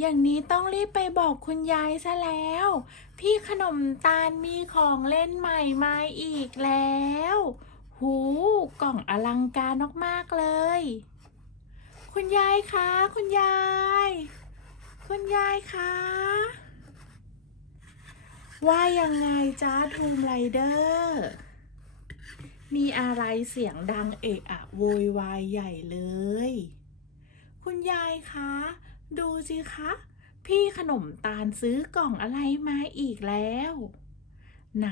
อย่างนี้ต้องรีบไปบอกคุณยายซะแล้ว พี่ขนมตาลมีของเล่นใหม่มาอีกแล้ว หูกล่องอลังการมากๆเลย คุณยายคะ คุณยาย คุณยายคะ ว่ายังไงจ้าทูมไรเดอร์มีอะไรเสียงดังเอะอะโวยวายใหญ่เลย คุณยายคะ ดูสิคะ พี่ขนมตาลซื้อกล่องอะไรมาอีกแล้ว ไหน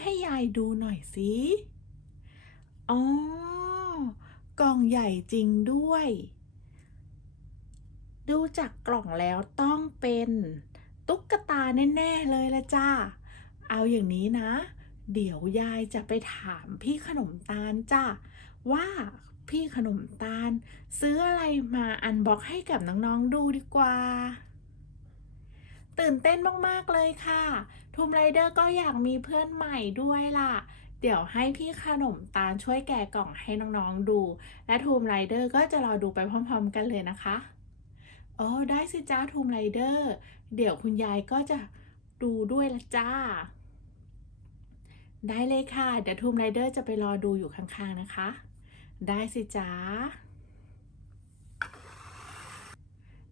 ให้ยายดูหน่อยสิ อ๋อ กล่องใหญ่จริงด้วย ดูจากกล่องแล้วต้องเป็นตุ๊กตาแน่ ๆ เลยละจ้า เอาอย่างนี้นะ เดี๋ยวยายจะไปถามพี่ขนมตาลจ้าว่า พี่ขนมตาล ซื้ออะไรมาอันบ็อกให้กับน้องๆดูดีกว่า ตื่นเต้นมากๆเลยค่ะ ทูมไรเดอร์ก็อยากมีเพื่อนใหม่ด้วยล่ะ เดี๋ยวให้พี่ขนมตาลช่วยแกะกล่องให้น้องๆดู และทูมไรเดอร์ก็จะรอดูไปพร้อม ๆ กันเลยนะคะอ๋อได้สิจ้าทูมไรเดอร์เดี๋ยวคุณยายก็จะดูด้วยละจ้า ได้เลยค่ะ เดี๋ยวทูมไรเดอร์จะไปรอดูอยู่ข้างๆนะคะ ได้สิจ้า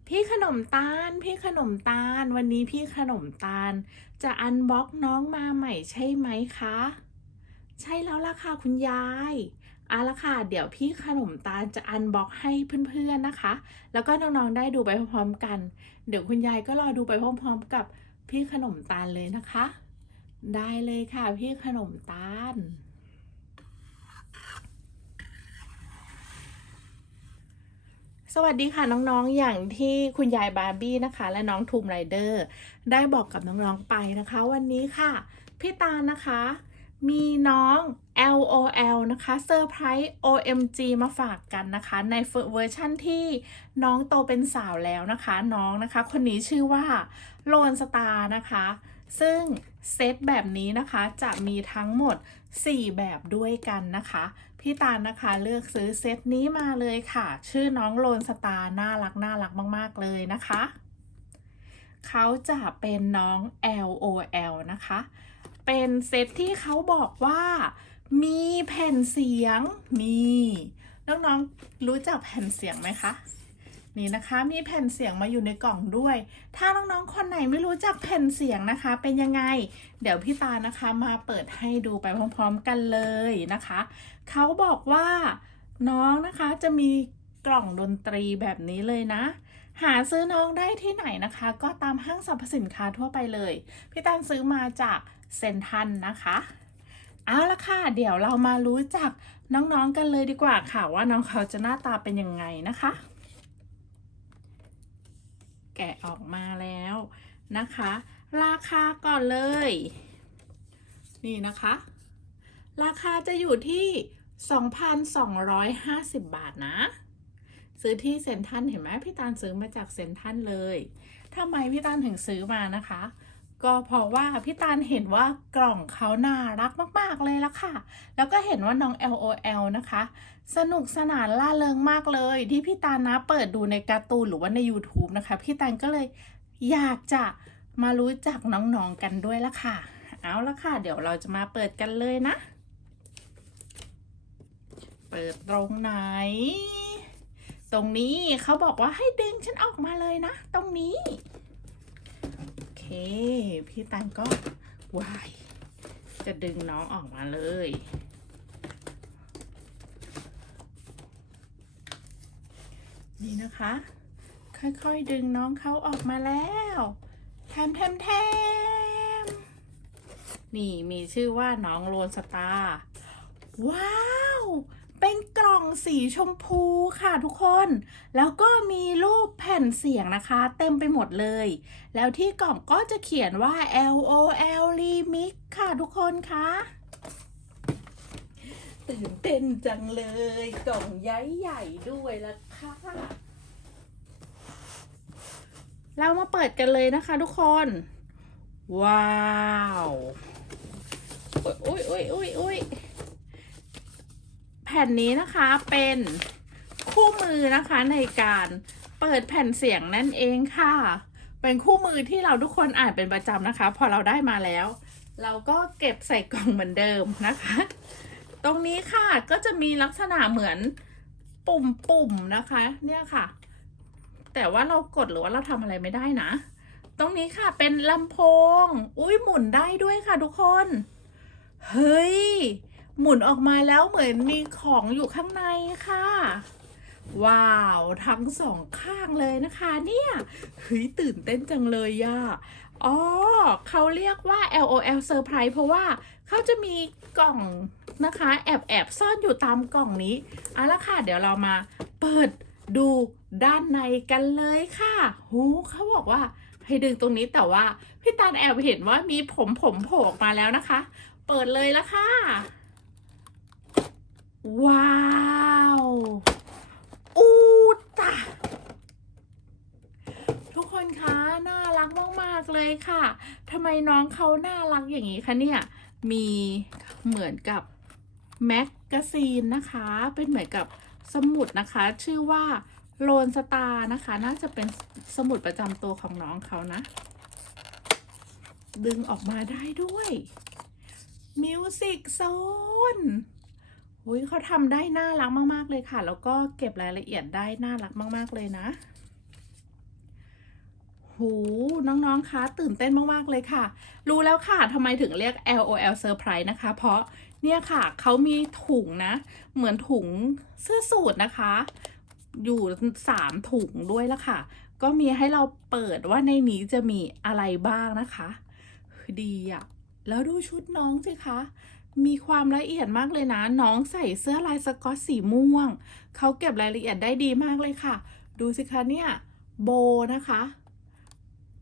พี่ขนมตาล พี่ขนมตาล วันนี้พี่ขนมตาล จะอันบ็อกน้องมาใหม่ใช่ไหมคะ ใช่แล้วล่ะค่ะคุณยายเอาละค่ะ เดี๋ยวพี่ขนมตาลจะอันบ็อกให้เพื่อนๆนะคะ แล้วก็น้องๆได้ดูไปพร้อมๆกัน เดี๋ยวคุณยายก็รอดูไปพร้อมๆกับพี่ขนมตาลเลยนะคะ ได้เลยค่ะพี่ขนมตาล สวัสดีค่ะน้องๆ อย่างที่คุณยายบาร์บี้นะคะ และน้องทูมไรเดอร์ได้บอกกับน้องๆไปนะคะ วันนี้ค่ะ พี่ตาลนะคะ มีน้อง LOL นะคะเซอร์ไพรส์ OMG มาฝากกันนะคะ ในเวอร์ชั่นที่น้องโตเป็นสาวแล้วนะคะ น้องนะคะ คนนี้ชื่อว่าโลนสตาร์นะคะ ซึ่งเซตแบบนี้นะคะจะมีทั้งหมด 4 แบบด้วยกันนะคะ พี่ตาลนะคะเลือกซื้อเซตนี้มาเลยค่ะ ชื่อน้องโลนสตาร์น่ารักน่ารักมาก ๆ เลยนะคะ เขาจะเป็นน้อง LOL นะคะ เป็นเซตที่เขาบอกว่า มีแผ่นเสียงนี่น้องๆรู้จักแผ่นเสียงไหมคะ นี่นะคะ มีแผ่นเสียงมาอยู่ในกล่องด้วย ถ้าน้องๆคนไหนไม่รู้จักแผ่นเสียงนะคะ เป็นยังไง เดี๋ยวพี่ตานะคะมาเปิดให้ดูไปพร้อมๆกันเลยนะคะเขาบอกว่าน้องนะคะจะมีกล่องดนตรีแบบนี้เลยนะ หาซื้อน้องได้ที่ไหนนะคะ ก็ตามห้างสรรพสินค้าทั่วไปเลย พี่ตาลซื้อมาจากเซนทันนะคะ เอาละค่ะ เดี๋ยวเรามารู้จักน้องๆกันเลยดีกว่าค่ะ ว่าน้องเขาจะหน้าตาเป็นยังไงนะคะ แกะออกมาแล้วนะคะ ราคาก่อนเลย นี่นะคะ ราคาจะอยู่ที่ 2,250 บาทนะ ซื้อที่เซ็นทันเห็นไหมพี่ตาลซื้อมาจากเซ็นทันเลยทำไมพี่ตาลถึงซื้อมานะคะ ก็เพราะว่าพี่ตาลเห็นว่ากล่องเขาน่ารักมาก ๆ เลยละค่ะ แล้วก็เห็นว่าน้อง LOL นะคะ สนุกสนานล่าเริงมากเลย ที่พี่ตาลนะเปิดดูในการ์ตูนหรือว่าใน YouTube นะคะ พี่ตาลก็เลยอยากจะมารู้จักน้องๆกันด้วยละค่ะ เอาละค่ะ เดี๋ยวเราจะมาเปิดกันเลยนะ เปิดตรงไหน ตรงนี้เขาบอกว่าให้ดึงฉันออกมาเลยนะ ตรงนี้ พี่ตันก็วาย จะดึงน้องออกมาเลย นี่นะคะ ค่อยๆดึงน้องเขาออกมาแล้วแทมแทมแทมนี่มีชื่อว่าน้องโรนสตาร์ว้าว เป็นกล่องสีชมพูค่ะทุกคน แล้วก็มีรูปแผ่นเสียงนะคะ เต็มไปหมดเลย แล้วที่กล่องก็จะเขียนว่า LOL Remix ค่ะทุกคนคะตื่นเต้นจังเลย กล่องใหญ่ๆด้วยละค่ะ เรามาเปิดกันเลยนะคะทุกคน ว้าวอุ้ยอุ้ยอุ้ยอุ้ย แผ่นนี้นะคะเป็นคู่มือนะคะในการเปิดแผ่นเสียงนั่นเองค่ะ เป็นคู่มือที่เราทุกคนอ่านเป็นประจำนะคะ พอเราได้มาแล้ว เราก็เก็บใส่กล่องเหมือนเดิมนะคะ ตรงนี้ค่ะก็จะมีลักษณะเหมือนปุ่มๆนะคะ เนี่ยค่ะ แต่ว่าเรากดหรือว่าเราทำอะไรไม่ได้นะ ตรงนี้ค่ะเป็นลำโพง อุ้ยหมุนได้ด้วยค่ะทุกคน เฮ้ย หมุนออกมาแล้วเหมือนมีของอยู่ข้างในค่ะ ว้าวทั้งสองข้างเลยนะคะ เนี่ยเฮ้ยตื่นเต้นจังเลยย่ะอ๋อเขาเรียกว่า LOL Surprise เพราะว่าเขาจะมีกล่องนะคะ แอบแอบซ่อนอยู่ตามกล่องนี้เอาละค่ะ เดี๋ยวเรามาเปิดดูด้านในกันเลยค่ะหูเขาบอกว่าให้ดึงตรงนี้แต่ว่าพี่ตาลแอบเห็นว่ามีผมผมโผล่ออกมาแล้วนะคะ เปิดเลยละค่ะ ว้าวอูตะทุกคนคะน่ารักมาก ๆ เลยค่ะทำไมน้องเขาน่ารักอย่างนี้คะเนี่ย มีเหมือนกับแมกกาซีนนะคะ เป็นเหมือนกับสมุดนะคะ ชื่อว่าโลนสตาร์นะคะ น่าจะเป็นสมุดประจำตัวของน้องเขานะ ดึงออกมาได้ด้วยมิวสิกโซน อุ้ยเขาทำได้น่ารักมาก ๆ เลยค่ะ แล้วก็เก็บรายละเอียดได้น่ารักมาก ๆ เลยนะ หูน้อง ๆ คะตื่นเต้นมาก ๆ เลยค่ะ รู้แล้วค่ะทำไมถึงเรียก LOL Surprise นะคะ เพราะเนี่ยค่ะ เขามีถุงนะ เหมือนถุงเสื้อสูทนะคะ อยู่สามถุงด้วยละค่ะ ก็มีให้เราเปิดว่าในนี้จะมีอะไรบ้างนะคะ ดีอะแล้วดูชุดน้องสิคะ มีความละเอียดมากเลยนะ น้องใส่เสื้อลายสกอตสีม่วง เขาเก็บรายละเอียดได้ดีมากเลยค่ะ ดูสิคะเนี่ยโบนะคะ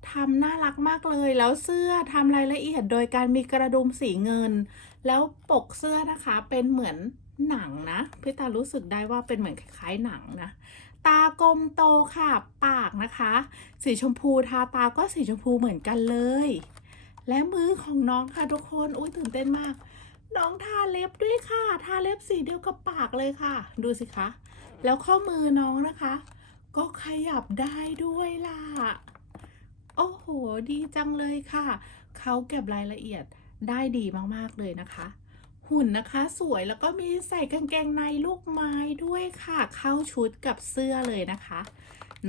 ทำน่ารักมากเลย แล้วเสื้อทำรายละเอียดโดยการมีกระดุมสีเงิน แล้วปกเสื้อนะคะเป็นเหมือนหนังนะพี่ตารู้สึกได้ว่าเป็นเหมือนคล้ายๆหนังนะ ตากลมโตค่ะ ปากนะคะ สีชมพูทาตาก็สีชมพูเหมือนกันเลย และมือของน้องค่ะทุกคน อุ้ยตื่นเต้นมาก น้องทาเล็บด้วยค่ะ ทาเล็บสีเดียวกับปากเลยค่ะ ดูสิคะ แล้วข้อมือน้องนะคะ ก็ขยับได้ด้วยล่ะ โอ้โห ดีจังเลยค่ะ เขาเก็บรายละเอียดได้ดีมากๆเลยนะคะ หุ่นนะคะสวยแล้วก็มีใส่กางเกงในลูกไม้ด้วยค่ะ เข้าชุดกับเสื้อเลยนะคะ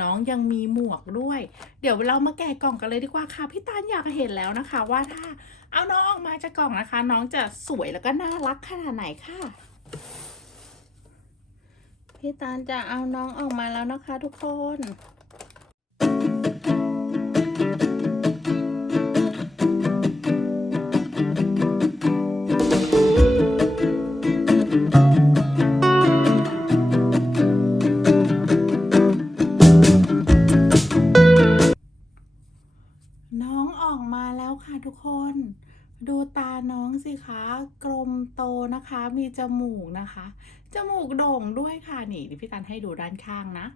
น้องยังมีหมวกด้วย เดี๋ยวเรามาแกะกล่องกันเลยดีกว่าค่ะ พี่ตาลอยากเห็นแล้วนะคะ ว่าถ้าเอาน้องออกมาจากกล่องนะคะ น้องจะสวยแล้วก็น่ารักขนาดไหนค่ะพี่ตาลจะเอาน้องออกมาแล้วนะคะทุกคน ค่ะทุกคน ดูตาน้องสิคะ กลมโตนะคะ มีจมูกนะคะ จมูกโด่งด้วยค่ะนี่เดี๋ยวพี่ตันให้ดูด้านข้างนะ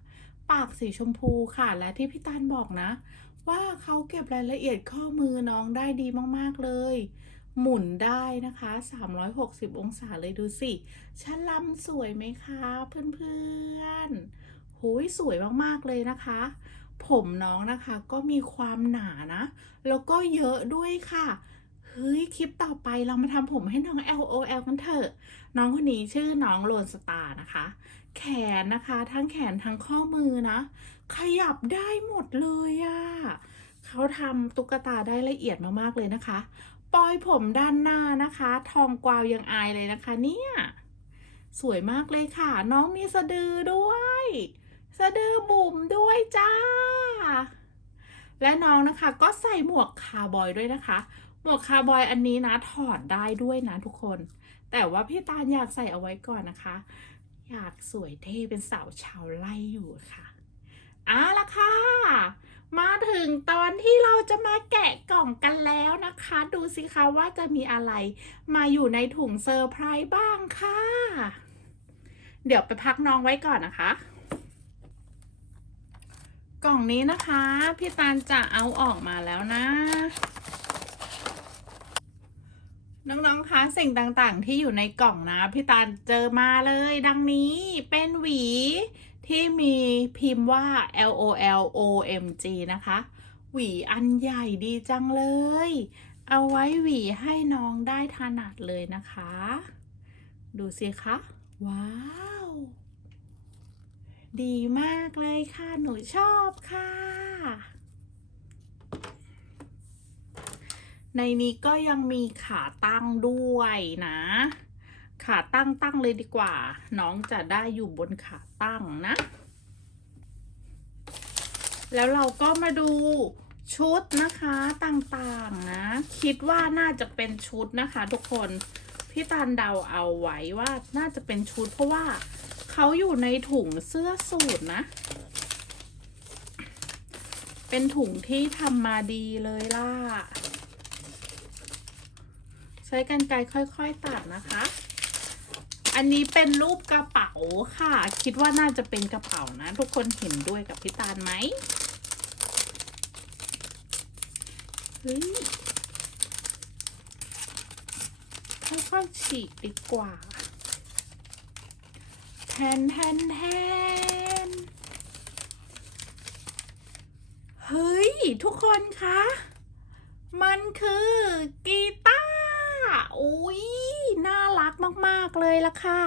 ปากสีชมพูค่ะ และที่พี่ตันบอกนะ ว่าเขาเก็บรายละเอียดข้อมือน้องได้ดีมากๆเลย หมุนได้นะคะ 360 องศาเลยดูสิฉลำสวยไหมคะ เพื่อนๆโหยสวยมากๆเลยนะคะ ผมน้องนะคะก็มีความหนานะ แล้วก็เยอะด้วยค่ะ เฮ้ย คลิปต่อไปเรามาทำผมให้น้อง LOL กันเถอะ น้องคนนี้ชื่อน้องโลนสตาร์นะคะ แขนนะคะ ทั้งแขนทั้งข้อมือนะ ขยับได้หมดเลยอะเขาทำตุ๊กตาได้ละเอียดมากๆเลยนะคะ ปลอยผมด้านหน้านะคะ ทองกวาวยังอายเลยนะคะเนี่ย สวยมากเลยค่ะ น้องมีสะดือด้วย สะดือบุ๋มด้วยจ้า และน้องนะคะก็ใส่หมวกคาร์บอยด้วยนะคะ หมวกคาร์บอยอันนี้นะถอดได้ด้วยนะทุกคน แต่ว่าพี่ตาลอยากใส่เอาไว้ก่อนนะคะ อยากสวยเท่เป็นสาวชาวไร่อยู่ค่ะเอาละค่ะ มาถึงตอนที่เราจะมาแกะกล่องกันแล้วนะคะ ดูสิคะว่าจะมีอะไรมาอยู่ในถุงเซอร์ไพรส์บ้างค่ะ เดี๋ยวไปพักน้องไว้ก่อนนะคะ กล่องนี้นะคะ พี่ตาลจะเอาออกมาแล้วนะ น้องๆคะสิ่งต่างๆ ที่อยู่ในกล่องนะ พี่ตาลเจอมาเลย ดังนี้เป็นหวี ที่มีพิมพ์ว่า L O L O M G นะคะ หวีอันใหญ่ดีจังเลย เอาไว้หวีให้น้องได้ถนัดเลยนะคะ ดูสิคะ ว้าว ดีมากเลยค่ะ หนูชอบค่ะ ในนี้ก็ยังมีขาตั้งด้วยนะ ขาตั้งตั้งเลยดีกว่า น้องจะได้อยู่บนขาตั้งนะ แล้วเราก็มาดูชุดนะคะต่างๆนะ คิดว่าน่าจะเป็นชุดนะคะ ทุกคน พี่ตันเดาเอาไว้ว่าน่าจะเป็นชุดเพราะว่า เขาอยู่ในถุงเสื้อสูทนะ เป็นถุงที่ทำมาดีเลยล่ะ ใช้กันไกรค่อยๆตัดนะคะ อันนี้เป็นรูปกระเป๋าค่ะ คิดว่าน่าจะเป็นกระเป๋านะ ทุกคนเห็นด้วยกับพี่ตาลไหมเฮ้ยค่อยๆฉีกดีกว่า แทนแทนแทนเฮ้ย ทุกคนคะ มันคือกีตาร์อุ้ยน่ารักมาก ๆ เลยละค่ะ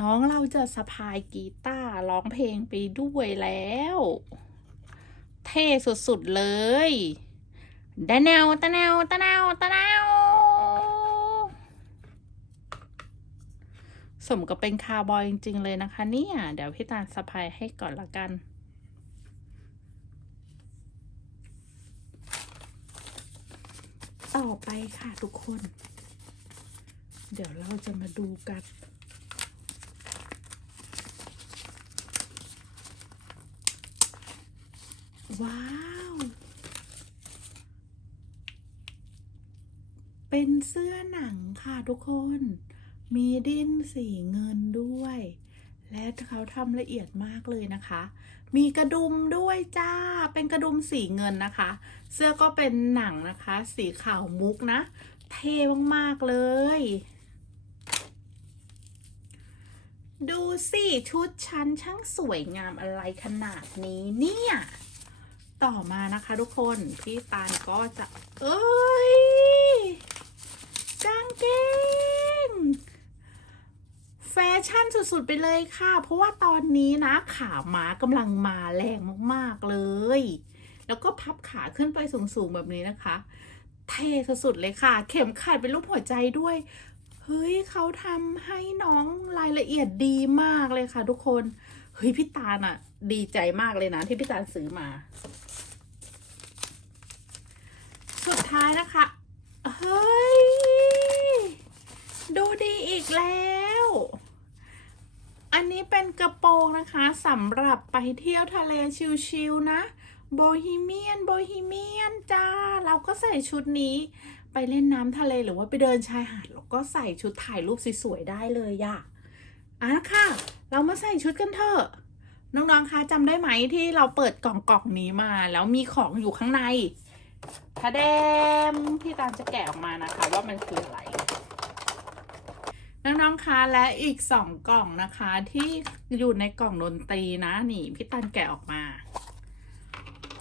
น้องเราจะสะพายกีตาร์ร้องเพลงไปด้วยแล้ว เท่สุด ๆ เลย ตะแนวตะแนวตะแนวตะแนว สมกับเป็นคาร์บอยจริง ๆ เลยนะคะ เนี่ย เดี๋ยวพี่ตาลสะพายให้ก่อนละกัน ต่อไปค่ะทุกคน เดี๋ยวเราจะมาดูกันว้าว เป็นเสื้อหนังค่ะทุกคน มีดิ้นสีเงินด้วย และเขาทำละเอียดมากเลยนะคะ มีกระดุมด้วยจ้า เป็นกระดุมสีเงินนะคะ เสื้อก็เป็นหนังนะคะ สีขาวมุกนะ เท่มากๆเลย ดูสิ ชุดชั้นช่างสวยงามอะไรขนาดนี้เนี่ย ต่อมานะคะทุกคน พี่ตาลก็จะ เอ้ยกางเกง แฟชั่นสุดๆไปเลยค่ะ เพราะว่าตอนนี้นะขาม้ากำลังมาแรงมากๆเลย แล้วก็พับขาขึ้นไปสูงๆแบบนี้นะคะ เท่สุดๆเลยค่ะ เข็มขัดเป็นรูปหัวใจด้วยเฮ้ยเขาทำให้น้องรายละเอียดดีมากเลยค่ะ ทุกคนเฮ้ยพี่ตาลอะดีใจมากเลยนะ ที่พี่ตาลซื้อมา สุดท้ายนะคะ เฮ้ย ดูดีอีกแล้ว อันนี้เป็นกระโปรงนะคะสำหรับไปเที่ยวทะเลชิลๆนะ โบฮีเมียน โบฮีเมียนจ้า เราก็ใส่ชุดนี้ ไปเล่นน้ำทะเลหรือว่าไปเดินชายหาดเราก็ใส่ชุดถ่ายรูปสวยๆได้เลยอะอะค่ะ เรามาใส่ชุดกันเถอะน้องๆ คะจำได้ไหมที่เราเปิดกล่องกล่องนี้มา แล้วมีของอยู่ข้างในทะเดมพี่ตาลจะแกะออกมานะคะ ว่ามันคืออะไร น้องๆคะและอีกสองกล่องนะคะ ที่อยู่ในกล่องดนตรีนะนี่พี่ตันแกะออกมา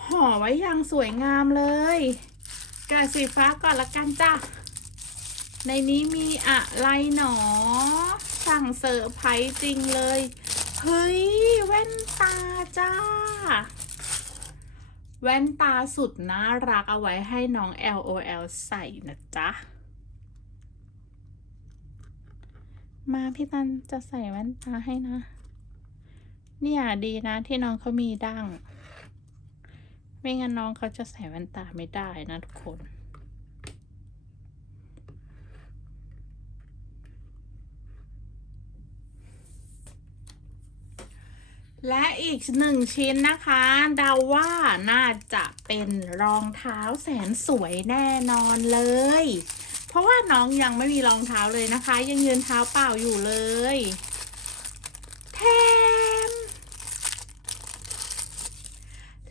ห่อไว้อย่างสวยงามเลยแกะสีฟ้าก่อนละกันจ้ะ ในนี้มีอะไรหนอ สั่งเซอร์ไพรส์จริงเลย เฮ้ย แว่นตาจ้า แว่นตาสุดน่ารักเอาไว้ให้น้อง LOL ใส่นะจ๊ะ มาพี่ตันจะใส่แว่นตาให้นะ เนี่ยดีนะที่น้องเขามีดั้ง ไม่งั้นน้องเขาจะใส่แว่นตาไม่ได้นะทุกคน และอีกหนึ่งชิ้นนะคะ เดาว่าน่าจะเป็นรองเท้าแสนสวยแน่นอนเลย เพราะว่าน้องยังไม่มีรองเท้าเลยนะคะ ยังยืนเท้าเปล่าอยู่เลย แทม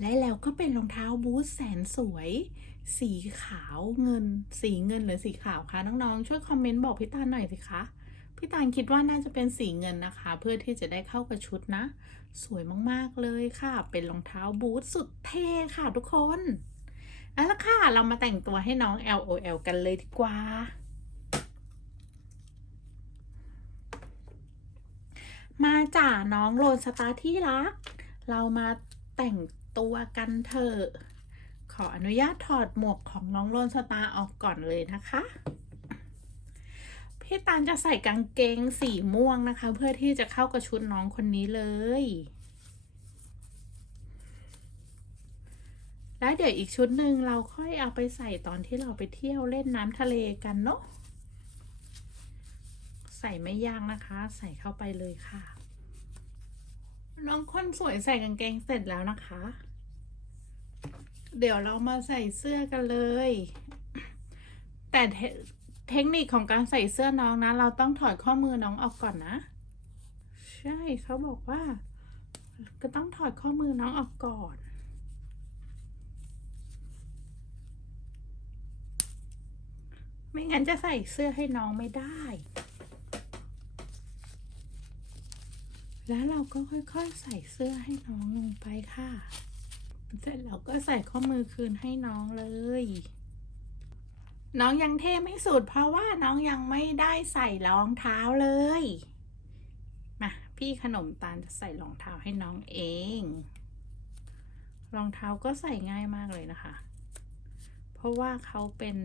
และแล้วก็เป็นรองเท้าบูทแสนสวย สีขาวเงิน สีเงินหรือสีขาวคะน้องๆ ช่วยคอมเมนต์บอกพี่ตาหน่อยสิคะพี่ตาลคิดว่าน่าจะเป็นสีเงินนะคะ เพื่อที่จะได้เข้ากับชุดนะ สวยมากๆเลยค่ะ เป็นรองเท้าบูทสุดเท่ค่ะทุกคน เอาละค่ะ เรามาแต่งตัวให้น้อง LOL กันเลยดีกว่า มาจ่าน้องโรนสตาร์ที่รัก เรามาแต่งตัวกันเถอะ ขออนุญาตถอดหมวกของน้องโรนสตาร์ออกก่อนเลยนะคะ พี่ตาลจะใส่กางเกงสีม่วงนะคะ เพื่อที่จะเข้ากับชุดน้องคนนี้เลย แล้วเดี๋ยวอีกชุดหนึ่งเราค่อยเอาไปใส่ตอนที่เราไปเที่ยวเล่นน้ำทะเลกันเนาะใส่ไม่ยากนะคะ ใส่เข้าไปเลยค่ะ น้องคนสวยใส่กางเกงเสร็จแล้วนะคะ เดี๋ยวเรามาใส่เสื้อกันเลย แต่เทเทคนิคของการใส่เสื้อน้องนะ เราต้องถอดข้อมือน้องออกก่อนนะ ใช่เขาบอกว่า ก็ต้องถอดข้อมือน้องออกก่อน ไม่งั้นจะใส่เสื้อให้น้องไม่ได้ แล้วเราก็ค่อยๆใส่เสื้อให้น้องลงไปค่ะ เสร็จแล้วก็ใส่ข้อมือคืนให้น้องเลย น้องยังเท่ไม่สุดเพราะว่าน้องยังไม่ได้ใส่รองเท้าเลย มาพี่ขนมตาลจะใส่รองเท้าให้น้องเอง รองเท้าก็ใส่ง่ายมากเลยนะคะ เพราะว่าเขาเป็น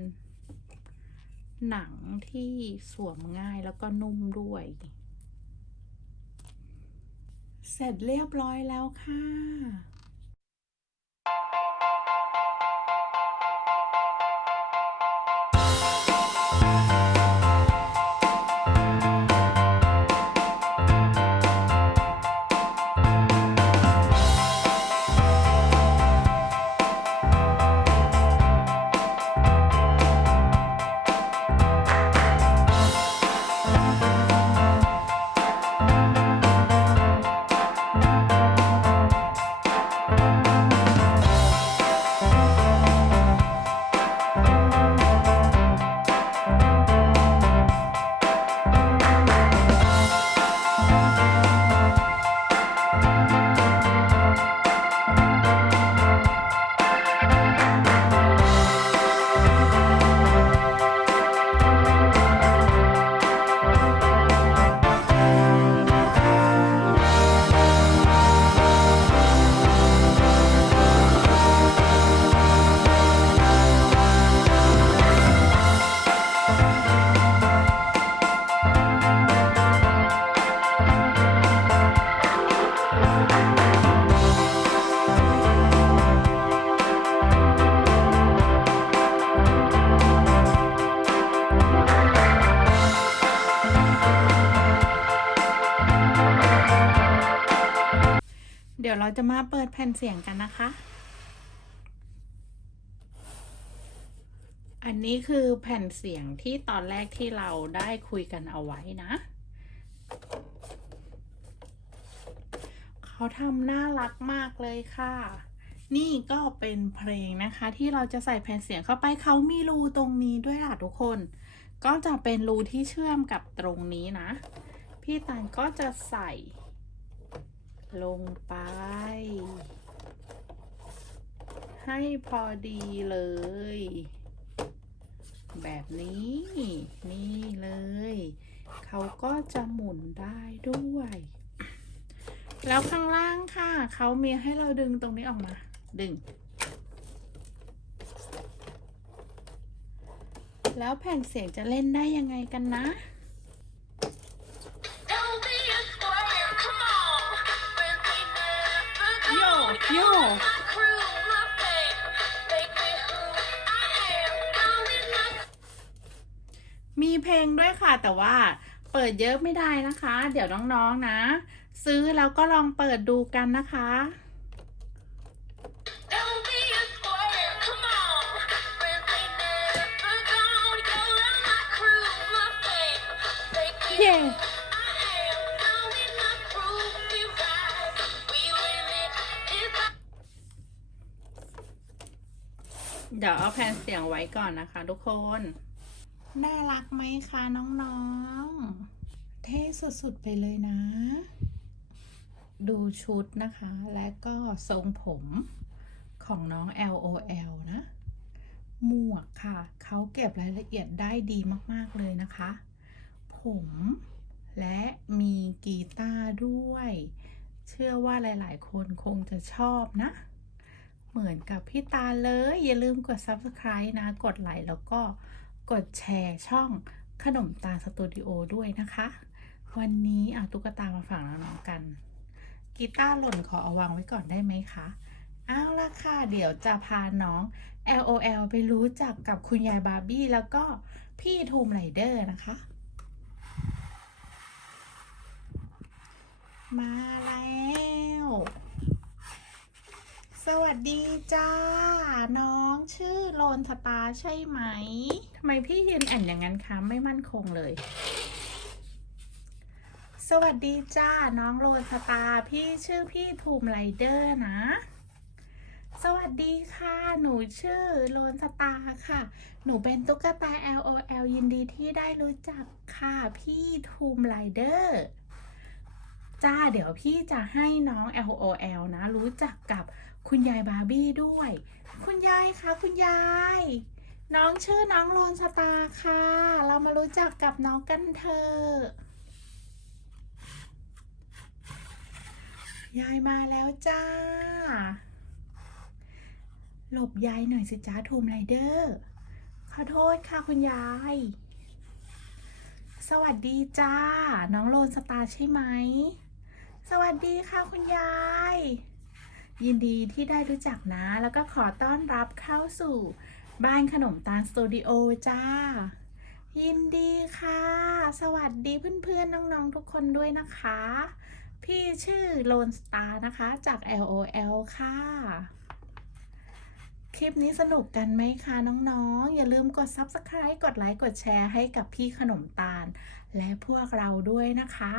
หนังที่สวมง่ายแล้วก็นุ่มด้วย เสร็จเรียบร้อยแล้วค่ะ จะมาเปิดแผ่นเสียงกันนะคะ อันนี้คือแผ่นเสียงที่ตอนแรกที่เราได้คุยกันเอาไว้นะ เขาทำน่ารักมากเลยค่ะ นี่ก็เป็นเพลงนะคะที่เราจะใส่แผ่นเสียงเข้าไปเขามีรูตรงนี้ด้วยล่ะทุกคน ก็จะเป็นรูที่เชื่อมกับตรงนี้นะ พี่ตานก็จะใส่ ลงไป ให้พอดีเลย แบบนี้ นี่เลย เขาก็จะหมุนได้ด้วย แล้วข้างล่างค่ะ เขามีให้เราดึงตรงนี้ออกมา ดึง แล้วแผ่นเสียงจะเล่นได้ยังไงกันนะ เพลงด้วยค่ะ แต่ว่าเปิดเยอะไม่ได้นะคะ เดี๋ยวน้องๆนะ ซื้อแล้วก็ลองเปิดดูกันนะคะ Don't be a square, come on. Really never gonna go around my crew, my fame. Make me เย่ I am. Going my crew, we ride. We win it. If I เดี๋ยวเอาแผ่นเสียงไว้ก่อนนะคะทุกคน น่ารักไหมคะน้องๆ เท่สุดๆไปเลยนะ ดูชุดนะคะ และก็ทรงผมของน้อง LOL นะ หมวกค่ะ เขาเก็บรายละเอียดได้ดีมากๆเลยนะคะ ผมและมีกีตาร์ด้วย เชื่อว่าหลายๆ คนคงจะชอบนะ เหมือนกับพี่ตาเลย อย่าลืมกด Subscribe นะ กดไลค์แล้วก็ กดแชร์ช่องขนมตาสตูดิโอด้วยนะคะ วันนี้เอาตุ๊กตามาฝากน้องๆกัน กีตาร์หล่นขอเอาวางไว้ก่อนได้ไหมคะ เอาละค่ะ เดี๋ยวจะพาน้อง LOL ไปรู้จักกับคุณยายบาร์บี้แล้วก็พี่ทูมไรเดอร์นะคะ มาแล้ว สวัสดีจ้า น้องชื่อโลนสตาใช่ไหมทำไมพี่ยืนแอนอย่างนั้นคะไม่มั่นคงเลย สวัสดีจ้า น้องโลนสตาพี่ชื่อพี่ทูมไรเดอร์นะ สวัสดีค่ะ หนูชื่อโลนสตาค่ะ หนูเป็นตุ๊กตา LOL ยินดีที่ได้รู้จักค่ะ พี่ทูมไรเดอร์จ้าเดี๋ยวพี่จะให้น้อง LOL นะ รู้จักกับ คุณยายบาร์บี้ด้วย คุณยายคะคุณยาย น้องชื่อน้องโลนสตาค่ะ เรามารู้จักกับน้องกันเถอะยายมาแล้วจ้า หลบยายหน่อยสิจ้าทูมไรเดอร์ขอโทษค่ะคุณยาย สวัสดีจ้า น้องโลนสตาใช่ไหม สวัสดีค่ะคุณยาย ยินดีที่ได้รู้จักนะ แล้วก็ขอต้อนรับเข้าสู่บ้านขนมตาลสตูดิโอจ้า ยินดีค่ะ สวัสดีเพื่อนๆ น้องๆ ทุกคนด้วยนะคะ พี่ชื่อโลนสตาร์นะคะจาก LOL ค่ะ คลิปนี้สนุกกันไหมคะน้องๆ อย่าลืมกด Subscribe กดไลค์ กดแชร์ให้กับพี่ขนมตาล และพวกเราด้วยนะคะ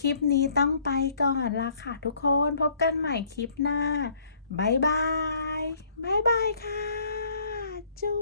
คลิปนี้ต้องไปก่อนละค่ะทุกคนพบกันใหม่คลิปหน้าบายบายบายบายค่ะ จู